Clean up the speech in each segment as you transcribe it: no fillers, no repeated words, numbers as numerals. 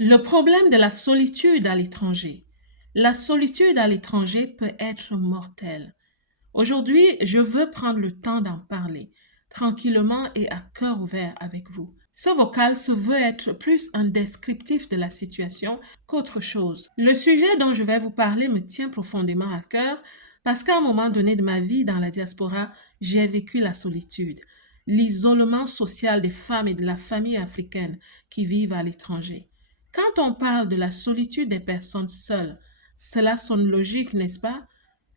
Le problème de la solitude à l'étranger. La solitude à l'étranger peut être mortelle. Aujourd'hui, je veux prendre le temps d'en parler, tranquillement et à cœur ouvert avec vous. Ce vocal se veut être plus un descriptif de la situation qu'autre chose. Le sujet dont je vais vous parler me tient profondément à cœur parce qu'à un moment donné de ma vie dans la diaspora, j'ai vécu la solitude, l'isolement social des femmes et de la famille africaine qui vivent à l'étranger. Quand on parle de la solitude des personnes seules, cela sonne logique, n'est-ce pas?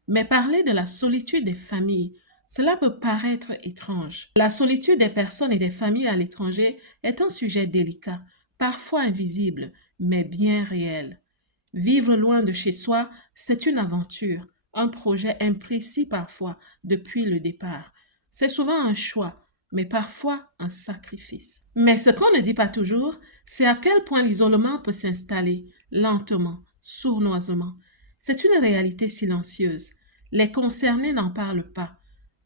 Mais parler de la solitude des familles, cela peut paraître étrange. La solitude des personnes et des familles à l'étranger est un sujet délicat, parfois invisible, mais bien réel. Vivre loin de chez soi, c'est une aventure, un projet imprécis parfois depuis le départ. C'est souvent un choix, mais parfois un sacrifice. Mais ce qu'on ne dit pas toujours, c'est à quel point l'isolement peut s'installer lentement, sournoisement. C'est une réalité silencieuse. Les concernés n'en parlent pas,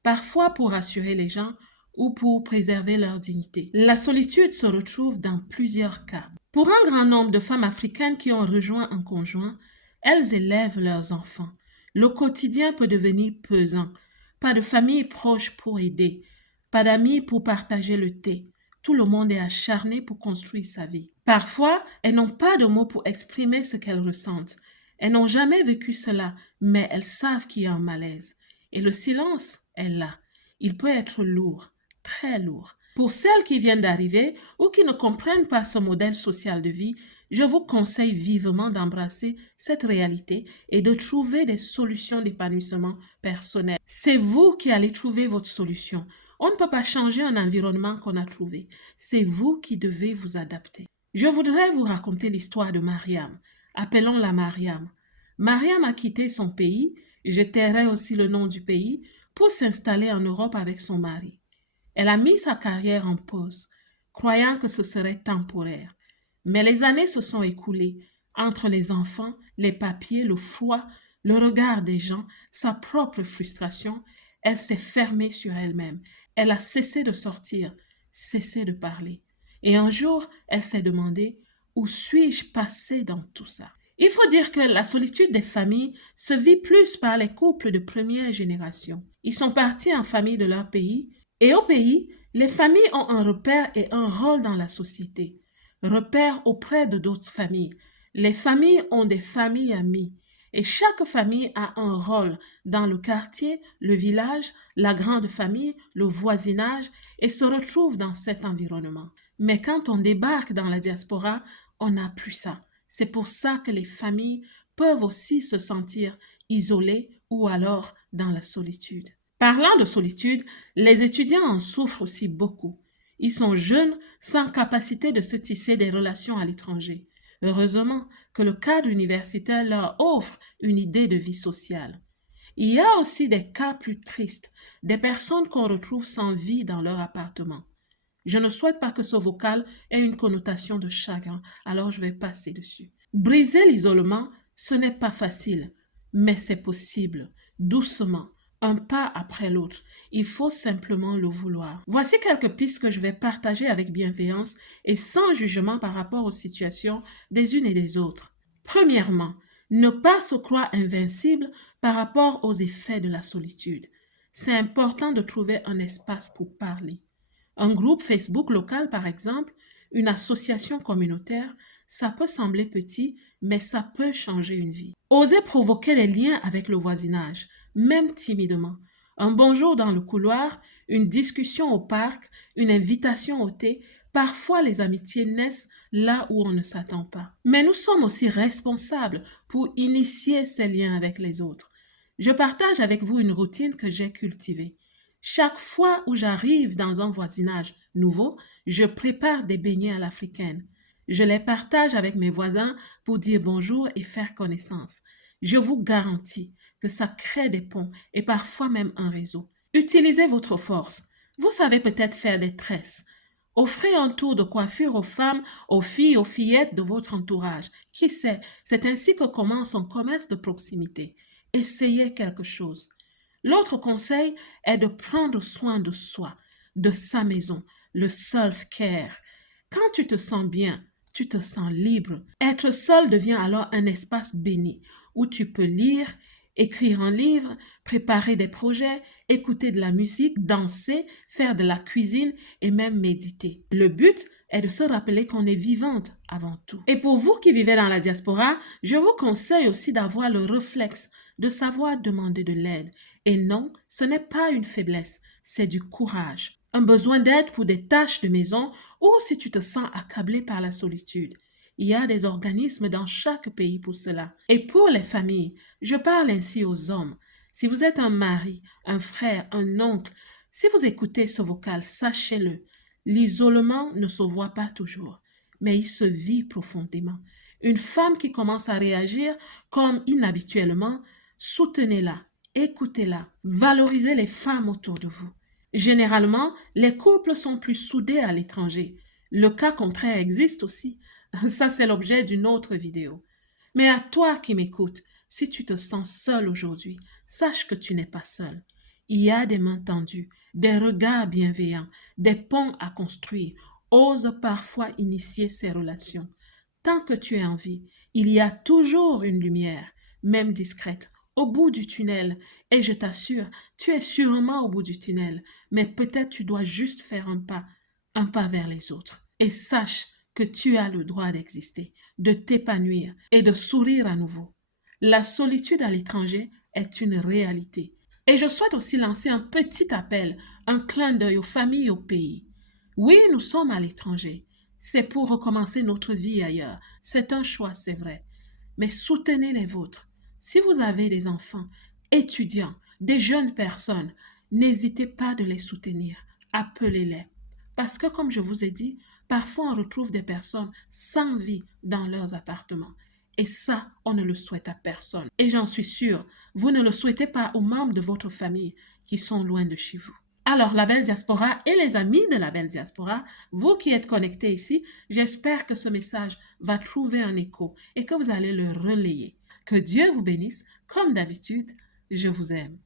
parfois pour rassurer les gens ou pour préserver leur dignité. La solitude se retrouve dans plusieurs cas. Pour un grand nombre de femmes africaines qui ont rejoint un conjoint, elles élèvent leurs enfants. Le quotidien peut devenir pesant. Pas de famille proche pour aider, pas d'amis pour partager le thé. Tout le monde est acharné pour construire sa vie. Parfois, elles n'ont pas de mots pour exprimer ce qu'elles ressentent. Elles n'ont jamais vécu cela, mais elles savent qu'il y a un malaise. Et le silence est là. Il peut être lourd, très lourd. Pour celles qui viennent d'arriver ou qui ne comprennent pas ce modèle social de vie, je vous conseille vivement d'embrasser cette réalité et de trouver des solutions d'épanouissement personnel. C'est vous qui allez trouver votre solution. On ne peut pas changer un environnement qu'on a trouvé. C'est vous qui devez vous adapter. Je voudrais vous raconter l'histoire de Mariam. Appelons-la Mariam. Mariam a quitté son pays, je tairai aussi le nom du pays, pour s'installer en Europe avec son mari. Elle a mis sa carrière en pause, croyant que ce serait temporaire. Mais les années se sont écoulées entre les enfants, les papiers, le froid, le regard des gens, sa propre frustration. Elle s'est fermée sur elle-même. Elle a cessé de sortir, cessé de parler. Et un jour, elle s'est demandé, où suis-je passée dans tout ça? Il faut dire que la solitude des familles se vit plus par les couples de première génération. Ils sont partis en famille de leur pays et au pays, les familles ont un repère et un rôle dans la société. Repère auprès de d'autres familles. Les familles ont des familles amies et chaque famille a un rôle dans le quartier, le village, la grande famille, le voisinage et se retrouve dans cet environnement. Mais quand on débarque dans la diaspora, on n'a plus ça. C'est pour ça que les familles peuvent aussi se sentir isolées ou alors dans la solitude. Parlant de solitude, les étudiants en souffrent aussi beaucoup. Ils sont jeunes, sans capacité de se tisser des relations à l'étranger. Heureusement que le cadre universitaire leur offre une idée de vie sociale. Il y a aussi des cas plus tristes, des personnes qu'on retrouve sans vie dans leur appartement. Je ne souhaite pas que ce vocal ait une connotation de chagrin, alors je vais passer dessus. Briser l'isolement, ce n'est pas facile, mais c'est possible, doucement, un pas après l'autre. Il faut simplement le vouloir. Voici quelques pistes que je vais partager avec bienveillance et sans jugement par rapport aux situations des unes et des autres. Premièrement, ne pas se croire invincible par rapport aux effets de la solitude. C'est important de trouver un espace pour parler. Un groupe Facebook local, par exemple, une association communautaire, ça peut sembler petit, mais ça peut changer une vie. Osez provoquer des liens avec le voisinage, même timidement. Un bonjour dans le couloir, une discussion au parc, une invitation au thé, parfois les amitiés naissent là où on ne s'attend pas. Mais nous sommes aussi responsables pour initier ces liens avec les autres. Je partage avec vous une routine que j'ai cultivée. Chaque fois où j'arrive dans un voisinage nouveau, je prépare des beignets à l'africaine. Je les partage avec mes voisins pour dire bonjour et faire connaissance. Je vous garantis que ça crée des ponts et parfois même un réseau. Utilisez votre force. Vous savez peut-être faire des tresses. Offrez un tour de coiffure aux femmes, aux filles, aux fillettes de votre entourage. Qui sait, c'est ainsi que commence un commerce de proximité. Essayez quelque chose. L'autre conseil est de prendre soin de soi, de sa maison, le self-care. Quand tu te sens bien, tu te sens libre. Être seul devient alors un espace béni où tu peux lire, écrire un livre, préparer des projets, écouter de la musique, danser, faire de la cuisine et même méditer. Le but est de se rappeler qu'on est vivante avant tout. Et pour vous qui vivez dans la diaspora, je vous conseille aussi d'avoir le réflexe de savoir demander de l'aide. Et non, ce n'est pas une faiblesse, c'est du courage. Un besoin d'aide pour des tâches de maison ou si tu te sens accablé par la solitude. Il y a des organismes dans chaque pays pour cela. Et pour les familles, je parle ainsi aux hommes. Si vous êtes un mari, un frère, un oncle, si vous écoutez ce vocal, sachez-le, l'isolement ne se voit pas toujours, mais il se vit profondément. Une femme qui commence à réagir comme inhabituellement, soutenez-la, écoutez-la, valorisez les femmes autour de vous. Généralement, les couples sont plus soudés à l'étranger. Le cas contraire existe aussi. Ça, c'est l'objet d'une autre vidéo. Mais à toi qui m'écoutes, si tu te sens seul aujourd'hui, sache que tu n'es pas seul. Il y a des mains tendues, des regards bienveillants, des ponts à construire. Ose parfois initier ces relations. Tant que tu es en vie, il y a toujours une lumière, même discrète, au bout du tunnel. Et je t'assure, tu es sûrement au bout du tunnel, mais peut-être tu dois juste faire un pas vers les autres. Et sache que tu as le droit d'exister, de t'épanouir et de sourire à nouveau. La solitude à l'étranger est une réalité. Et je souhaite aussi lancer un petit appel, un clin d'œil aux familles et aux pays. Oui, nous sommes à l'étranger. C'est pour recommencer notre vie ailleurs. C'est un choix, c'est vrai. Mais soutenez les vôtres. Si vous avez des enfants, étudiants, des jeunes personnes, n'hésitez pas de les soutenir. Appelez-les. Parce que, comme je vous ai dit, parfois on retrouve des personnes sans vie dans leurs appartements. Et ça, on ne le souhaite à personne. Et j'en suis sûre, vous ne le souhaitez pas aux membres de votre famille qui sont loin de chez vous. Alors, la Belle Diaspora et les amis de la Belle Diaspora, vous qui êtes connectés ici, j'espère que ce message va trouver un écho et que vous allez le relayer. Que Dieu vous bénisse. Comme d'habitude, je vous aime.